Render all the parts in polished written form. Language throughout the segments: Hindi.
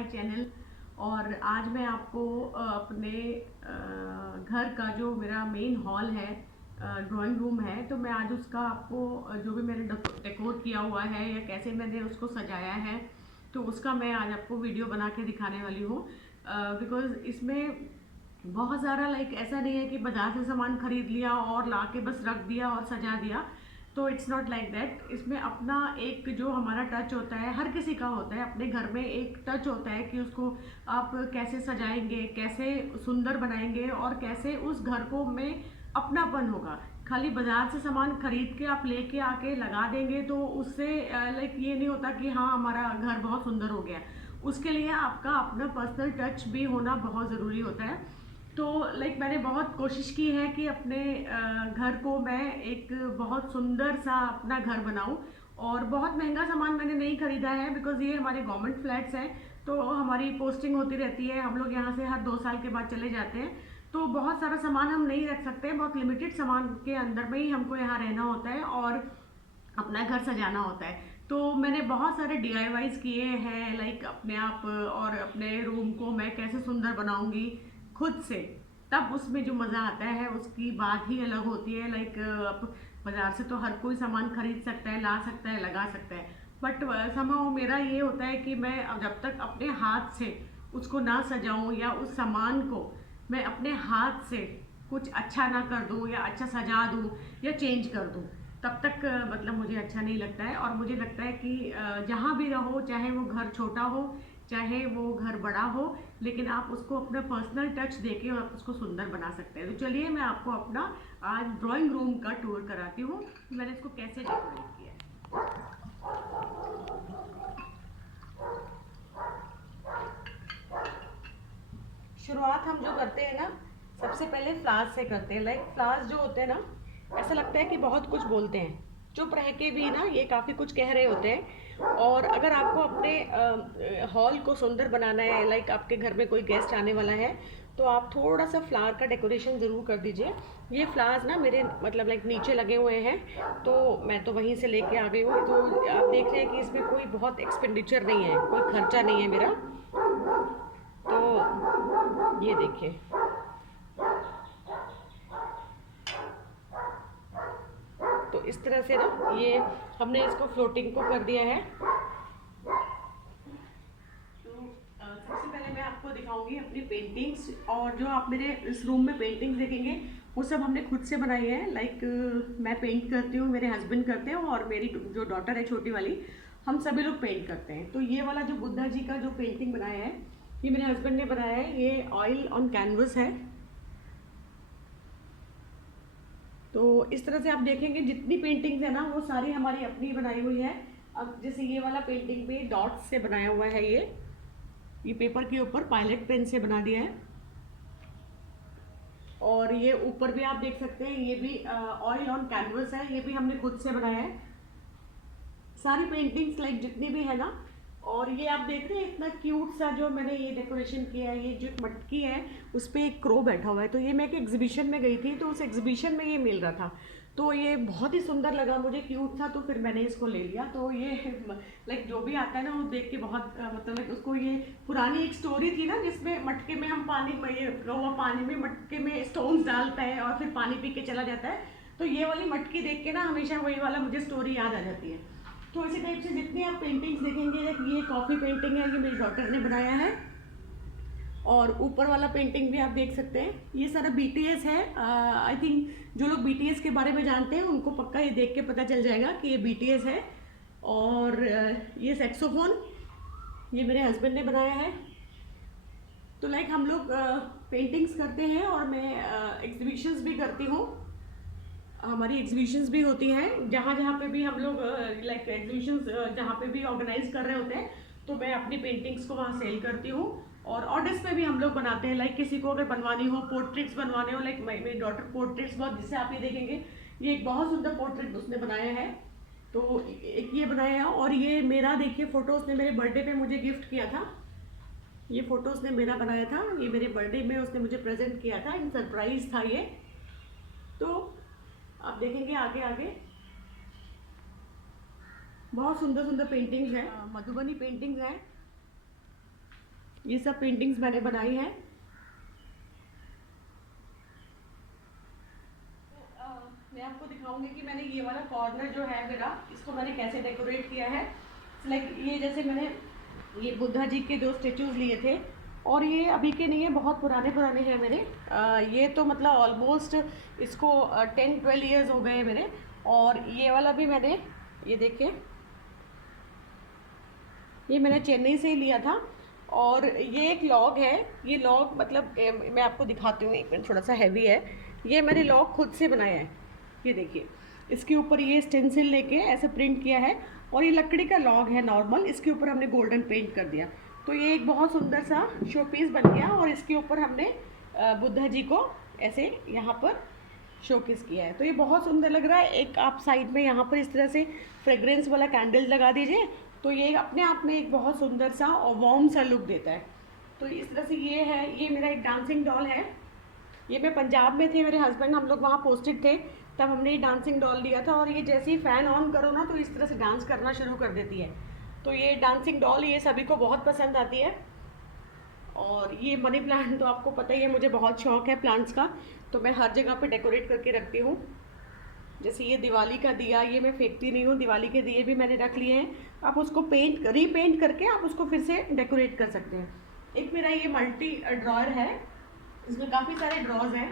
My channel. और आज मैं आपको अपने घर का जो मेरा मेन हॉल है, ड्राइंग रूम है, तो मैं आज उसका आपको जो भी मैंने डेकोर किया हुआ है या कैसे मैंने उसको सजाया है, तो उसका मैं आज आपको वीडियो बना के दिखाने वाली हूँ। बिकॉज़ इसमें बहुत सारा ऐसा नहीं है कि बाजार से सामान खरीद लिया और ला के बस रख दिया और सजा दिया। तो इट्स नॉट लाइक दैट। इसमें अपना एक जो हमारा टच होता है, हर किसी का होता है, अपने घर में एक टच होता है कि उसको आप कैसे सजाएंगे, कैसे सुंदर बनाएंगे और कैसे उस घर को में अपनापन होगा। खाली बाजार से सामान खरीद के आप लेके आके लगा देंगे तो उससे ये नहीं होता कि हाँ हमारा घर बहुत सुंदर हो गया। उसके लिए आपका अपना पर्सनल टच भी होना बहुत ज़रूरी होता है। तो मैंने बहुत कोशिश की है कि अपने घर को मैं एक बहुत सुंदर सा अपना घर बनाऊं। और बहुत महंगा सामान मैंने नहीं खरीदा है, बिकॉज़ ये हमारे गवर्नमेंट फ्लैट्स हैं, तो हमारी पोस्टिंग होती रहती है, हम लोग यहाँ से हर 2 साल के बाद चले जाते हैं। तो बहुत सारा सामान हम नहीं रख सकते, बहुत लिमिटेड सामान के अंदर में ही हमको यहाँ रहना होता है और अपना घर सजाना होता है। तो मैंने बहुत सारे DIYs किए हैं, अपने आप, और अपने रूम को मैं कैसे सुंदर बनाऊंगी खुद से, तब उसमें जो मज़ा आता है उसकी बात ही अलग होती है। अब बाज़ार से तो हर कोई सामान खरीद सकता है, ला सकता है, लगा सकता है, बट समहाउ मेरा ये होता है कि मैं अब जब तक अपने हाथ से उसको ना सजाऊं या उस सामान को मैं अपने हाथ से कुछ अच्छा ना कर दूं या अच्छा सजा दूं या चेंज कर दूं, तब तक मुझे अच्छा नहीं लगता है। और मुझे लगता है कि जहाँ भी रहो, चाहे वो घर छोटा हो चाहे वो घर बड़ा हो, लेकिन आप उसको अपना पर्सनल टच देके आप उसको सुंदर बना सकते हैं। तो चलिए मैं आपको अपना आज ड्राइंग रूम का टूर कराती हूँ, मैंने इसको कैसे डेकोरेट किया है। शुरुआत हम जो करते हैं ना, सबसे पहले फ्लावर्स से करते हैं। फ्लावर्स जो होते हैं ना, ऐसा लगता है कि बहुत कुछ बोलते हैं, चुप रह के भी ना ये काफ़ी कुछ कह रहे होते हैं। और अगर आपको अपने हॉल को सुंदर बनाना है, आपके घर में कोई गेस्ट आने वाला है, तो आप थोड़ा सा फ्लावर का डेकोरेशन ज़रूर कर दीजिए। ये फ्लावर्स ना मेरे नीचे लगे हुए हैं, तो मैं तो वहीं से लेके आ गई हूँ। तो आप देख रहे हैं कि इसमें कोई बहुत एक्सपेंडिचर नहीं है, कोई खर्चा नहीं है मेरा। तो ये देखिए, तो इस तरह से ना ये हमने इसको फ्लोटिंग को कर दिया है। तो सबसे पहले मैं आपको दिखाऊंगी अपनी पेंटिंग्स, और जो आप मेरे इस रूम में पेंटिंग्स देखेंगे वो सब हमने खुद से बनाई है। मैं पेंट करती हूँ, मेरे हस्बैंड करते हैं, और मेरी जो डॉटर है छोटी वाली, हम सभी लोग पेंट करते हैं। तो ये वाला जो बुद्धा जी का जो पेंटिंग बनाया है, ये मेरे हस्बैंड ने बनाया है। ये ऑयल ऑन कैनवस है। तो इस तरह से आप देखेंगे जितनी पेंटिंग्स है ना, वो सारी हमारी अपनी बनाई हुई है। अब जैसे ये वाला पेंटिंग पे डॉट्स से बनाया हुआ है, ये पेपर के ऊपर पायलट पेन से बना दिया है। और ये ऊपर भी आप देख सकते हैं, ये भी ऑयल ऑन कैनवस है, ये भी हमने खुद से बनाया है। सारी पेंटिंग्स जितनी भी है ना। और ये आप देख रहे हैं इतना क्यूट सा जो मैंने ये डेकोरेशन किया है, ये जो मटकी है उस पर एक क्रो बैठा हुआ है। तो ये मैं एक एग्जीबिशन में गई थी, तो उस एग्जीबिशन में ये मिल रहा था, तो ये बहुत ही सुंदर लगा मुझे, क्यूट था, तो फिर मैंने इसको ले लिया। तो ये जो भी आता है ना वो देख के बहुत उसको, ये पुरानी एक स्टोरी थी ना जिसमें मटके में हम पानी में, ये कौवा पानी में मटके में स्टोन्स डालता है और फिर पानी पी के चला जाता है। तो ये वाली मटकी देख के ना हमेशा वही वाला मुझे स्टोरी याद आ जाती है। तो इसी टाइप से जितनी आप पेंटिंग्स देखेंगे, ये कॉफ़ी पेंटिंग है, ये मेरी डॉटर ने बनाया है। और ऊपर वाला पेंटिंग भी आप देख सकते हैं, ये सारा BTS है। आई थिंक जो लोग BTS के बारे में जानते हैं उनको पक्का ये देख के पता चल जाएगा कि ये BTS है। और ये सेक्सोफोन, ये मेरे हस्बैंड ने बनाया है। तो हम लोग पेंटिंग्स करते हैं, और मैं एग्जीबिशंस भी करती हूँ। हमारी एग्जीबिशंस भी होती हैं, जहाँ जहाँ पे भी हम लोग एग्जीबिशंस जहाँ पे भी ऑर्गेनाइज कर रहे होते हैं, तो मैं अपनी पेंटिंग्स को वहाँ सेल करती हूँ। और ऑर्डर्स पे भी हम लोग बनाते हैं, किसी को अगर बनवानी हो, पोर्ट्रेट्स बनवाने हो, मेरी डॉटर पोर्ट्रेट्स बहुत, जिसे आप ये देखेंगे, ये एक बहुत सुंदर पोर्ट्रेट उसने बनाया है। तो एक ये बनाया है, और ये मेरा देखिए फ़ोटो उसने मेरे बर्थडे पे मुझे गिफ्ट किया था। ये फ़ोटो उसने मेरा बनाया था, ये मेरे बर्थडे में उसने मुझे प्रेजेंट किया था, इन सरप्राइज़ था ये। तो आप देखेंगे आगे आगे बहुत सुंदर सुंदर पेंटिंग्स हैं, मधुबनी पेंटिंग्स हैं। ये सब पेंटिंग्स मैंने बनाई हैं। मैं आपको दिखाऊंगी कि मैंने ये वाला कॉर्नर जो है मेरा, इसको मैंने कैसे डेकोरेट किया है। लाइक ये जैसे मैंने ये बुद्धा जी के 2 स्टेचूज लिए थे, और ये अभी के नहीं है, बहुत पुराने पुराने हैं मेरे। ये तो मतलब ऑलमोस्ट इसको 10-12 ईयर्स हो गए हैं मेरे। और ये वाला भी मैंने, ये देखिए, ये मैंने चेन्नई से ही लिया था। और ये एक लॉग है, ये लॉग मतलब मैं आपको दिखाती हूँ, एक मिनट, थोड़ा सा हैवी है। ये मैंने लॉग खुद से बनाया है। ये देखिए, इसके ऊपर ये स्टेंसिल लेके ऐसे प्रिंट किया है, और ये लकड़ी का लॉग है नॉर्मल, इसके ऊपर हमने गोल्डन पेंट कर दिया। तो ये एक बहुत सुंदर सा शो पीस बन गया, और इसके ऊपर हमने बुद्धा जी को ऐसे यहाँ पर शोकेस किया है। तो ये बहुत सुंदर लग रहा है। एक आप साइड में यहाँ पर इस तरह से फ्रेग्रेंस वाला कैंडल लगा दीजिए, तो ये अपने आप में एक बहुत सुंदर सा और वार्म सा लुक देता है। तो इस तरह से ये है, ये मेरा एक डांसिंग डॉल है। ये मैं पंजाब में थे, मेरे हस्बैंड, हम लोग वहाँ पोस्टेड थे, तब हमने ये डांसिंग डॉल लिया था। और ये जैसे ही फ़ैन ऑन करो ना, तो इस तरह से डांस करना शुरू कर देती है। तो ये डांसिंग डॉल, ये सभी को बहुत पसंद आती है। और ये मनी प्लांट तो आपको पता ही है, मुझे बहुत शौक है प्लांट्स का, तो मैं हर जगह पे डेकोरेट करके रखती हूँ। जैसे ये दिवाली का दिया, ये मैं फेंकती नहीं हूँ, दिवाली के दिए भी मैंने रख लिए हैं। आप उसको रीपेंट करके आप उसको फिर से डेकोरेट कर सकते हैं। एक मेरा ये मल्टी ड्रॉअर है, इसमें काफ़ी सारे ड्रॉर्स हैं,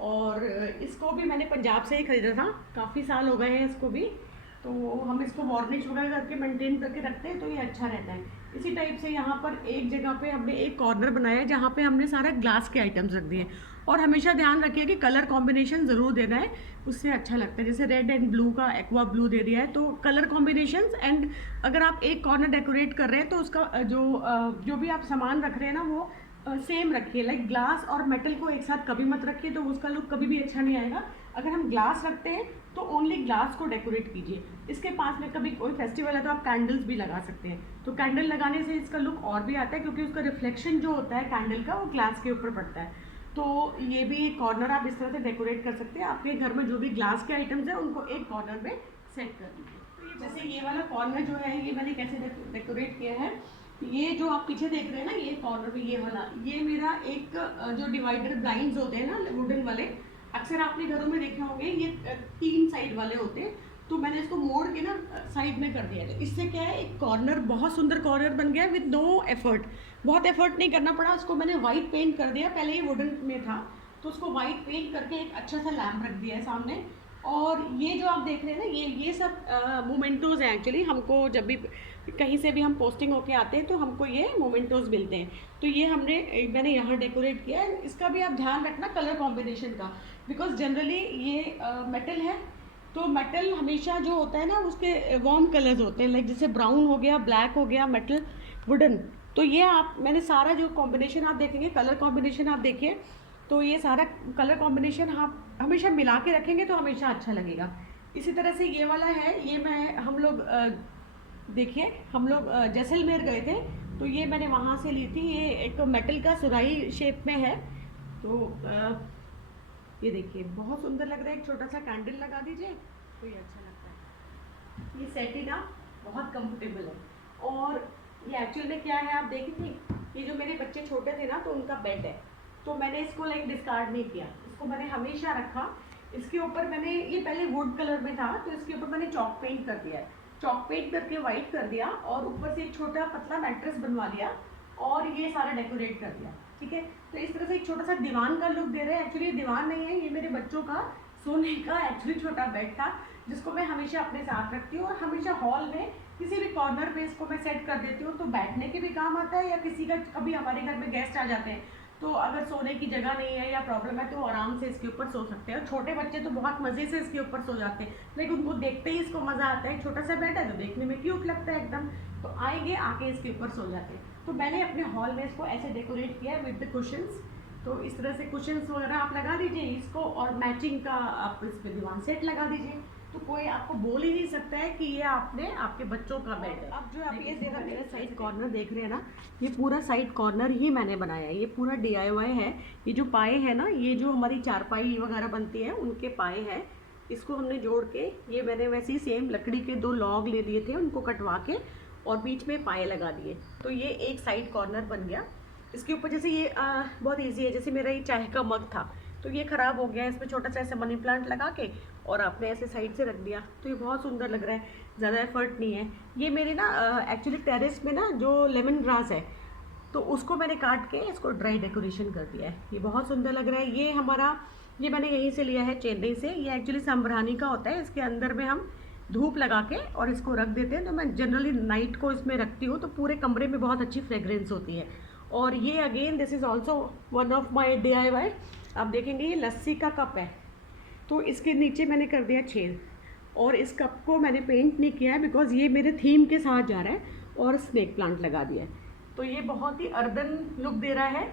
और इसको भी मैंने पंजाब से ही ख़रीदा था, काफ़ी साल हो गए हैं इसको भी। तो हम इसको वार्निश वगैरह करके मेंटेन करके रखते हैं, तो ये अच्छा रहता है। इसी टाइप से यहाँ पर एक जगह पे हमने एक कॉर्नर बनाया है, जहाँ पे हमने सारा ग्लास के आइटम्स रख दिए। और हमेशा ध्यान रखिए कि कलर कॉम्बिनेशन ज़रूर देना है, उससे अच्छा लगता है। जैसे रेड एंड ब्लू का एक्वा ब्लू दे दिया है, तो कलर कॉम्बिनेशंस। एंड अगर आप एक कॉर्नर डेकोरेट कर रहे हैं, तो उसका जो भी आप सामान रख रहे हैं ना, वो सेम रखिए। लाइक ग्लास और मेटल को एक साथ कभी मत रखिए, तो उसका लुक कभी भी अच्छा नहीं आएगा। अगर हम ग्लास रखते हैं तो ओनली ग्लास को डेकोरेट कीजिए। इसके पास में कभी कोई फेस्टिवल है तो आप कैंडल्स भी लगा सकते हैं, तो कैंडल लगाने से इसका लुक और भी आता है, क्योंकि उसका रिफ्लेक्शन जो होता है कैंडल का, वो ग्लास के ऊपर पड़ता है। तो ये भी एक कॉर्नर आप इस तरह से डेकोरेट कर सकते हैं। आपके घर में जो भी ग्लास के आइटम्स हैं, उनको एक कॉर्नर में सेट कर दीजिए। तो जैसे ये वाला कॉर्नर जो है, ये मैंने कैसे डेकोरेट किया है, ये जो आप पीछे देख रहे हैं ना, ये कॉर्नर में ये वाला, ये मेरा एक जो डिवाइडर ब्लाइंड्स होते हैं ना वुडन वाले, अक्सर आपने घरों में देखे होंगे, ये 3 साइड वाले होते हैं। तो मैंने इसको मोड़ के ना साइड में कर दिया है। इससे क्या है, एक कॉर्नर, बहुत सुंदर कॉर्नर बन गया विद नो एफर्ट। बहुत एफर्ट नहीं करना पड़ा। उसको मैंने वाइट पेंट कर दिया, पहले ये वुडन में था, तो उसको वाइट पेंट करके एक अच्छा सा लैम्प रख दिया है सामने। और ये जो आप देख रहे हैं ना, ये सब मोमेंटोज़ हैं एक्चुअली। हमको जब भी कहीं से भी हम पोस्टिंग होके आते हैं, तो हमको ये मोमेंटोज़ मिलते हैं। तो ये मैंने यहाँ डेकोरेट किया है। इसका भी आप ध्यान रखना कलर कॉम्बिनेशन का, बिकॉज जनरली ये मेटल है, तो मेटल हमेशा जो होता है ना, उसके वार्म कलर्स होते हैं। लाइक जैसे ब्राउन हो गया, ब्लैक हो गया, मेटल, वुडन। तो ये मैंने सारा जो कॉम्बिनेशन आप देखेंगे, कलर कॉम्बिनेशन आप देखिए, तो ये सारा कलर कॉम्बिनेशन आप हमेशा मिला के रखेंगे तो हमेशा अच्छा लगेगा। इसी तरह से ये वाला है, ये हम लोग देखिए, हम लोग जैसलमेर गए थे, तो ये मैंने वहाँ से ली थी। ये एक मेटल का सुराही शेप में है। तो ये देखिए, बहुत सुंदर लग रहा है। एक छोटा सा कैंडल लगा दीजिए तो ये अच्छा लगता है। ये सेट ही ना बहुत कंफर्टेबल है। और ये एक्चुअल में क्या है, आप देखेंगे, ये जो मेरे बच्चे छोटे थे ना, तो उनका बेड है, तो मैंने इसको लाइक डिस्कार्ड नहीं किया, इसको मैंने हमेशा रखा। इसके ऊपर मैंने, ये पहले वुड कलर में था, तो इसके ऊपर मैंने चॉक पेंट कर दिया है, चॉक पेंट करके वाइट कर दिया, और ऊपर से एक छोटा पतला मैट्रेस बनवा लिया, और ये सारा डेकोरेट कर दिया। ठीक है, तो इस तरह से एक छोटा सा दीवान का लुक दे रहे हैं। एक्चुअली ये दीवान नहीं है, ये मेरे बच्चों का सोने का एक्चुअली छोटा बेड था, जिसको मैं हमेशा अपने साथ रखती हूँ, और हमेशा हॉल में किसी भी कॉर्नर पे इसको मैं सेट कर देती हूँ, तो बैठने के भी काम आता है, या किसी का कभी हमारे घर में गेस्ट आ जाते हैं, तो अगर सोने की जगह नहीं है या प्रॉब्लम है, तो आराम से इसके ऊपर सो सकते हैं। और छोटे बच्चे तो बहुत मज़े से इसके ऊपर सो जाते हैं, लेकिन उनको देखते ही इसको मज़ा आता है। छोटा सा बेड है तो देखने में क्यूट लगता है एकदम, तो आएंगे आके इसके ऊपर सो जाते हैं। तो मैंने अपने हॉल में इसको ऐसे डेकोरेट किया है विद द कुशन्स। तो इस तरह से कुशन्स वगैरह आप लगा दीजिए इसको, और मैचिंग का आप इस पर दीवान सेट लगा दीजिए, तो कोई आपको बोल ही नहीं सकता है कि ये आपके बच्चों का बेड है। अब जो आप ये मेरा साइड कॉर्नर देख रहे हैं ना, ये पूरा साइड कॉर्नर ही मैंने बनाया है। ये पूरा DIY है। ये जो पाए हैं ना, ये जो हमारी चारपाई वगैरह बनती है, उनके पाए हैं। इसको हमने जोड़ के, ये मैंने वैसे ही सेम लकड़ी के 2 लॉग ले लिए थे, उनको कटवा के और बीच में पाए लगा दिए। तो ये एक साइड कॉर्नर बन गया। इसके ऊपर जैसे ये बहुत इजी है, जैसे मेरा ये चाय का मग था तो ये ख़राब हो गया है, इसमें छोटा सा ऐसे मनी प्लांट लगा के और आपने ऐसे साइड से रख दिया तो ये बहुत सुंदर लग रहा है, ज़्यादा एफर्ट नहीं है। ये मेरे ना एक्चुअली टेरेस में ना जो लेमन ग्रास है तो उसको मैंने काट के इसको ड्राई डेकोरेशन कर दिया है, ये बहुत सुंदर लग रहा है। ये हमारा, ये मैंने यहीं से लिया है चेन्नई से, ये एक्चुअली सांभरानी का होता है, इसके अंदर में हम धूप लगा के और इसको रख देते हैं। तो मैं जनरली नाइट को इसमें रखती हूँ तो पूरे कमरे में बहुत अच्छी फ्रेग्रेंस होती है। और ये again this is also one of my DIY। आप देखेंगे ये लस्सी का कप है तो इसके नीचे मैंने कर दिया छेद, और इस कप को मैंने पेंट नहीं किया है बिकॉज ये मेरे थीम के साथ जा रहा है, और स्नेक प्लांट लगा दिया है तो ये बहुत ही अर्बन लुक दे रहा है।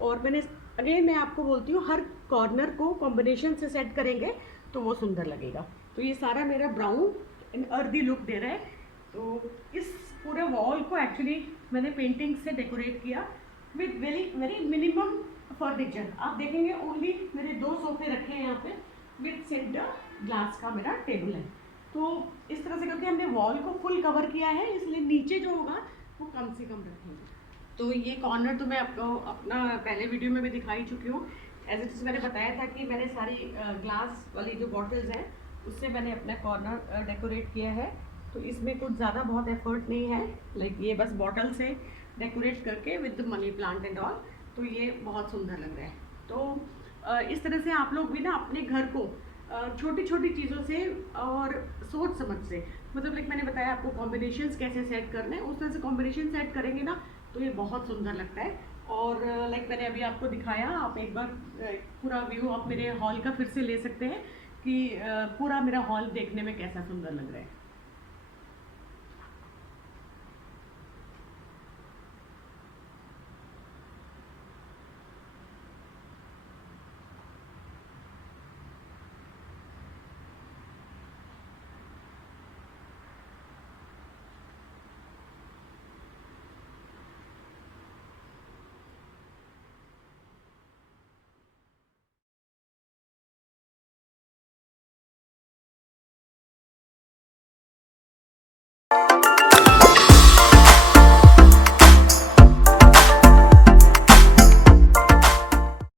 और मैंने अगेन मैं आपको बोलती हूँ हर कॉर्नर को कॉम्बिनेशन से सेट करेंगे तो वो सुंदर लगेगा। तो ये सारा मेरा ब्राउन एंड अर्दी लुक दे रहा है। तो इस पूरे वॉल को एक्चुअली मैंने पेंटिंग से डेकोरेट किया with very very minimum furniture. आप देखेंगे ओनली मेरे 2 सोफे रखे हैं यहाँ पे विद सेंटर ग्लास का मेरा टेबल है। तो इस तरह से करके हमने वॉल को फुल कवर किया है, इसलिए नीचे जो होगा वो कम से कम रखेंगे। तो ये कॉर्नर तो मैं आपको अपना पहले वीडियो में भी दिखाई चुकी हूँ। एज इट इज़ मैंने बताया था कि मैंने सारी ग्लास वाली जो बॉटल्स हैं उससे मैंने अपना कॉर्नर डेकोरेट किया है। तो इसमें कुछ ज़्यादा बहुत एफर्ट नहीं है, लाइक ये बस बॉटल से डेकोरेट करके with money plant and all, तो ये बहुत सुंदर लग रहा है। तो इस तरह से आप लोग भी ना अपने घर को छोटी छोटी चीज़ों से और सोच समझ से, मतलब लाइक मैंने बताया आपको कॉम्बिनेशंस कैसे सेट करने हैं, उस तरह से कॉम्बिनेशन सेट करेंगे ना तो ये बहुत सुंदर लगता है। और लाइक मैंने अभी आपको दिखाया, आप एक बार पूरा व्यू आप मेरे हॉल का फिर से ले सकते हैं कि पूरा मेरा हॉल देखने में कैसा सुंदर लग रहा है।